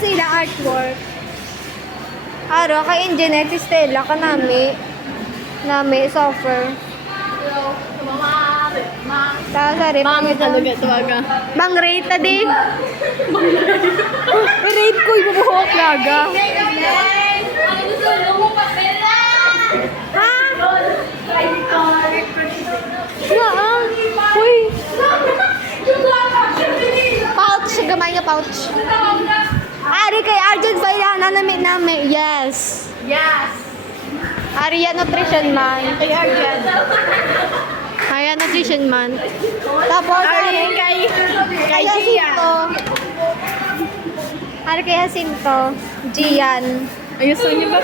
sila artwork. Aro, kay Engineer si Stella ka nami suffer. Sari, Bang rate na din. I-rate ko, ibubuhok laga. Ha? Saan? Uy. Pouch, gamay niya pouch. Ari kay Arjun Bailana nami. Yes. Ari yan, nutrition man. Kay Arjan. Ayan, nutrition man. Tapos, Ari kay Gian. Ari kay Jacinto. Gian. Ayos niyo ba?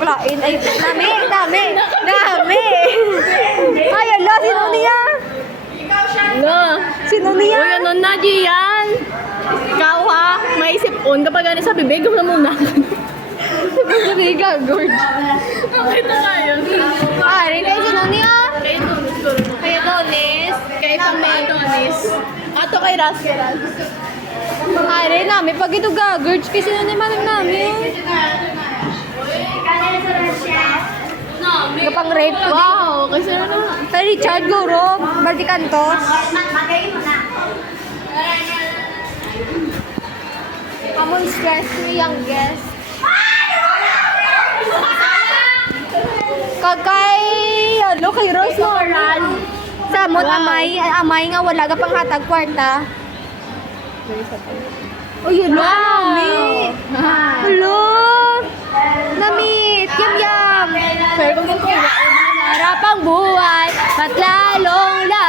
Plain. Ay, dami. Ay, ala, sino niya? No. Sino niya? Uy, ano na, Gian? Ikaw ha, maisip on kapag ano sa bibig, mo na muna. Sabi ka, George. Okay na kayo. Ari kay sino niya? Kay Donis ko. Kay Donis. Kay Papa Donis. Ato kay Ras. Ari namin, pag ito George, kasi sino niya manang namin? Kapang rate ko din. Wow, kasi ano? Kay Richard Guro, Balticantos. Common stress ni youngest. Kay Rose Moran. Samot amay nga wala ka pang hatag kwarta. Oh, yun na, nami. Hello. Nami, yam. Pero kung kaya, Harapang buhay, at lalo na.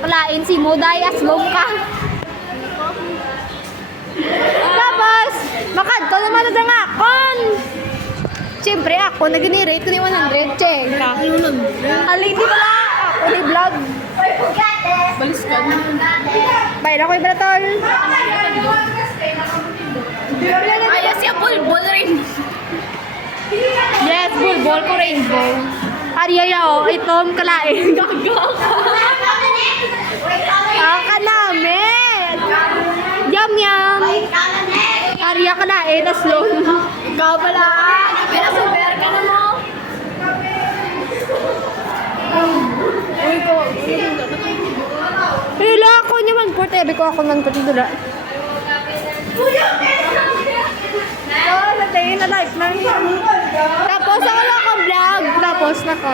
Palain si Muday, aslong ka. Tapos, makanto naman na nga akon. Siyempre ako, nag-generate ko ni 100, check ka. Halin, di pala ako ni vlog. balis ka na. Bayan ako yung bratol. Ayos siya, bulbul rin. Yes, bulbol ko rainbow. Ariya itom kalain. Ka namin. Yum. Ariya kalain, aslong. Ikaw pala. Pinasuber ka na mo. Uy ko. Hila ako niya man po. Tebe ko ako man po dito. Natain na like na. Tapos ako lang ang vlog. Tapos na ko.